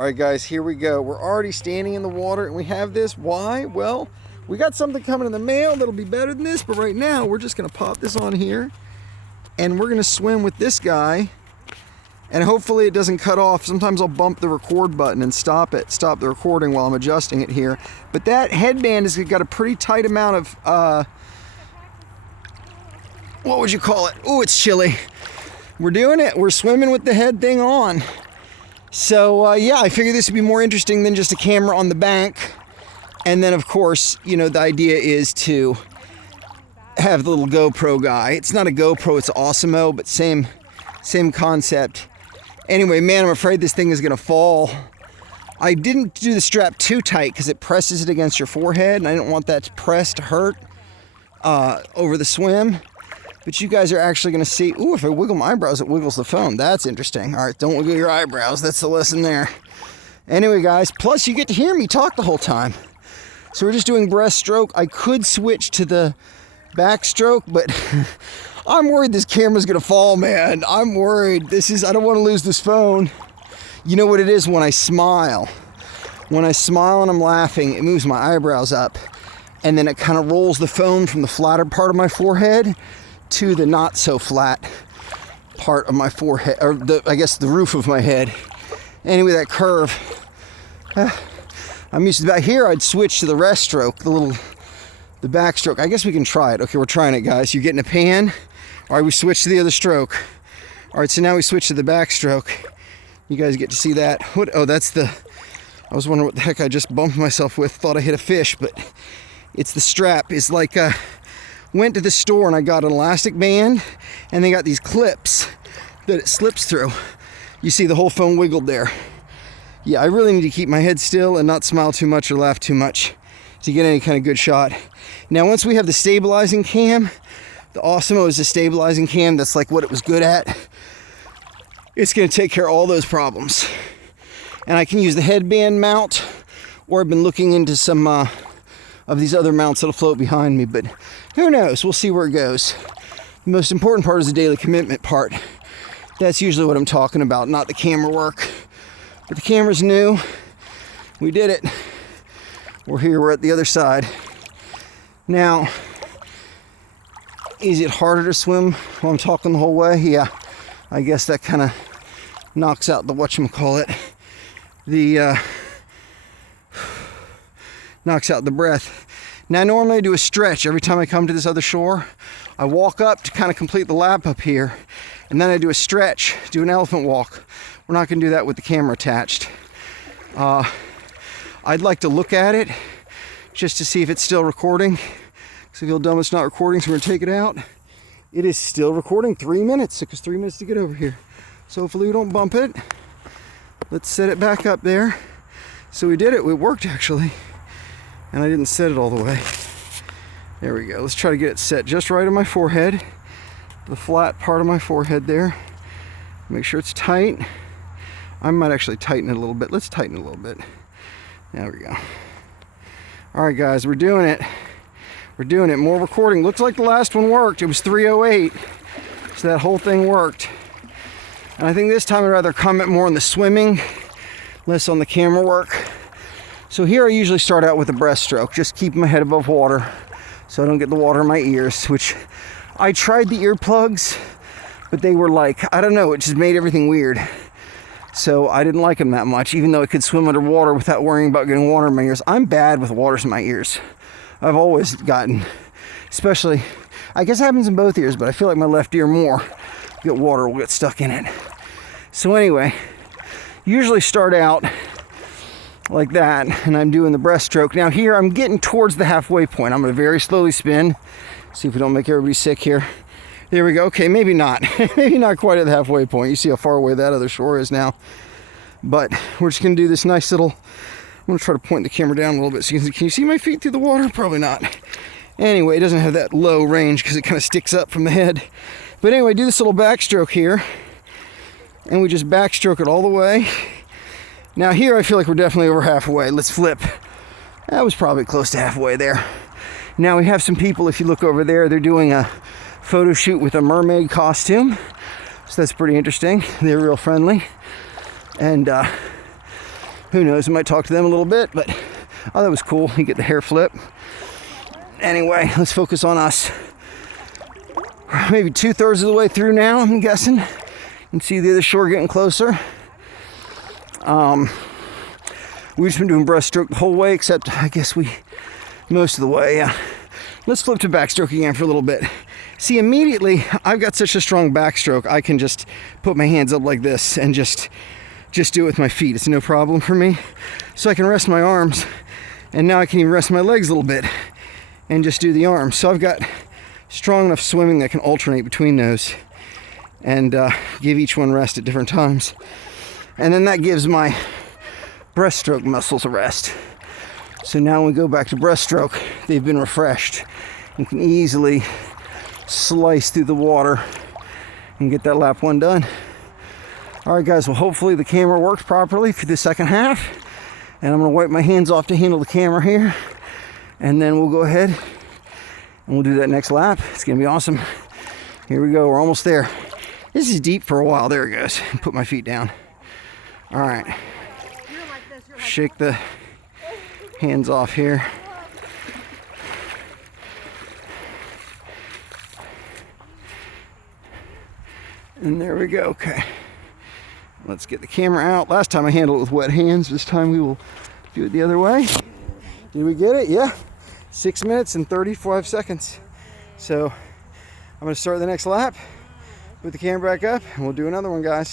All right, guys, here we go. We're already standing in the water, and we have this. Why? Well, we got something coming in the mail that'll be better than this, but right now we're just gonna pop this on here, and we're gonna swim with this guy, and hopefully it doesn't cut off. Sometimes I'll bump the record button and stop the recording while I'm adjusting it here. But that headband has got a pretty tight amount of, what would you call it? Oh, it's chilly. We're doing it. We're swimming with the head thing on. So yeah, I figured this would be more interesting than just a camera on the bank. And then of course, you know, the idea is to have the little GoPro guy. It's not a GoPro, it's Osmo, but same concept. Anyway, man, I'm afraid this thing is gonna fall. I didn't do the strap too tight because it presses it against your forehead, and I didn't want that to press to hurt over the swim. But you guys are actually going to see, ooh, if I wiggle my eyebrows, it wiggles the phone. That's interesting. All right, don't wiggle your eyebrows. That's the lesson there. Anyway, guys, plus you get to hear me talk the whole time. So we're just doing breaststroke. I could switch to the backstroke, but I'm worried this camera's going to fall, man. I'm worried. I don't want to lose this phone. You know what it is when I smile? When I smile and I'm laughing, it moves my eyebrows up, and then it kind of rolls the phone from the flatter part of my forehead to the not so flat part of my forehead, or I guess the roof of my head. Anyway, that curve. I'm used to that. Here I'd switch to the rest stroke, the backstroke. I guess we can try it. Okay, we're trying it, guys. You're getting a pan. All right, we switch to the other stroke. All right, so now we switch to the backstroke. You guys get to see that. Oh, that's I was wondering what the heck I just bumped myself with. Thought I hit a fish, but it's the strap. It's like went to the store and I got an elastic band, and they got these clips that it slips through. You see the whole phone wiggled there. Yeah, I really need to keep my head still and not smile too much or laugh too much to get any kind of good shot. Now, once we have the stabilizing cam, the Osmo is a stabilizing cam. That's like what it was good at. It's going to take care of all those problems. And I can use the headband mount, or I've been looking into some of these other mounts that'll float behind me, but who knows? We'll see where it goes. The most important part is the daily commitment part. That's usually what I'm talking about, not the camera work. But the camera's new. We did it. We're here, we're at the other side. Now, is it harder to swim while I'm talking the whole way? Yeah, I guess that kind of knocks out the whatchamacallit. Knocks out the breath. Now, normally I do a stretch every time I come to this other shore. I walk up to kind of complete the lap up here, and then I do a stretch, do an elephant walk. We're not going to do that with the camera attached. I'd like to look at it just to see if it's still recording. Because I feel dumb it's not recording, so we're going to take it out. It is still recording. 3 minutes. It took us 3 minutes to get over here. So hopefully we don't bump it. Let's set it back up there. So we did it. It worked, actually. And I didn't set it all the way. There we go. Let's try to get it set just right on my forehead. The flat part of my forehead there. Make sure it's tight. I might actually tighten it a little bit. Let's tighten it a little bit. There we go. All right, guys, we're doing it. We're doing it. More recording. Looks like the last one worked. It was 3:08. So that whole thing worked. And I think this time I'd rather comment more on the swimming, less on the camera work. So here I usually start out with a breaststroke, just keeping my head above water so I don't get the water in my ears, which I tried the earplugs, but they were like, I don't know, it just made everything weird. So I didn't like them that much, even though I could swim underwater without worrying about getting water in my ears. I'm bad with waters in my ears. I've always gotten, especially, I guess it happens in both ears, but I feel like my left ear more. Get water will get stuck in it. So anyway, usually start out like that, and I'm doing the breaststroke. Now here, I'm getting towards the halfway point. I'm gonna very slowly spin. See if we don't make everybody sick here. There we go. Okay, maybe not. Maybe not quite at the halfway point. You see how far away that other shore is now. But we're just gonna do this nice little, I'm gonna try to point the camera down a little bit so you can you see my feet through the water? Probably not. Anyway, it doesn't have that low range because it kind of sticks up from the head. But anyway, do this little backstroke here. And we just backstroke it all the way. Now here I feel like we're definitely over halfway. Let's flip. That was probably close to halfway there. Now we have some people, if you look over there, they're doing a photo shoot with a mermaid costume. So that's pretty interesting. They're real friendly. And Who knows, I might talk to them a little bit, but oh, that was cool. You get the hair flip. Anyway, let's focus on us. Maybe 2/3 of the way through now, I'm guessing. You can see the other shore getting closer. We've just been doing breaststroke the whole way, except I guess most of the way, yeah. Let's flip to backstroke again for a little bit. See, immediately, I've got such a strong backstroke, I can just put my hands up like this and just do it with my feet. It's no problem for me. So I can rest my arms, and now I can even rest my legs a little bit and just do the arms. So I've got strong enough swimming that can alternate between those and give each one rest at different times. And then that gives my breaststroke muscles a rest. So now when we go back to breaststroke, they've been refreshed and can easily slice through the water and get that lap 1 done. All right, guys, well, hopefully the camera worked properly for the second half. And I'm gonna wipe my hands off to handle the camera here. And then we'll go ahead and we'll do that next lap. It's gonna be awesome. Here we go, we're almost there. This is deep for a while. There it goes. Put my feet down. All right. Shake the hands off here. And there we go. Okay. Let's get the camera out. Last time I handled it with wet hands. This time we will do it the other way. Did we get it? Yeah. 6 minutes and 35 seconds. So I'm going to start the next lap, put the camera back up, and we'll do another one, guys.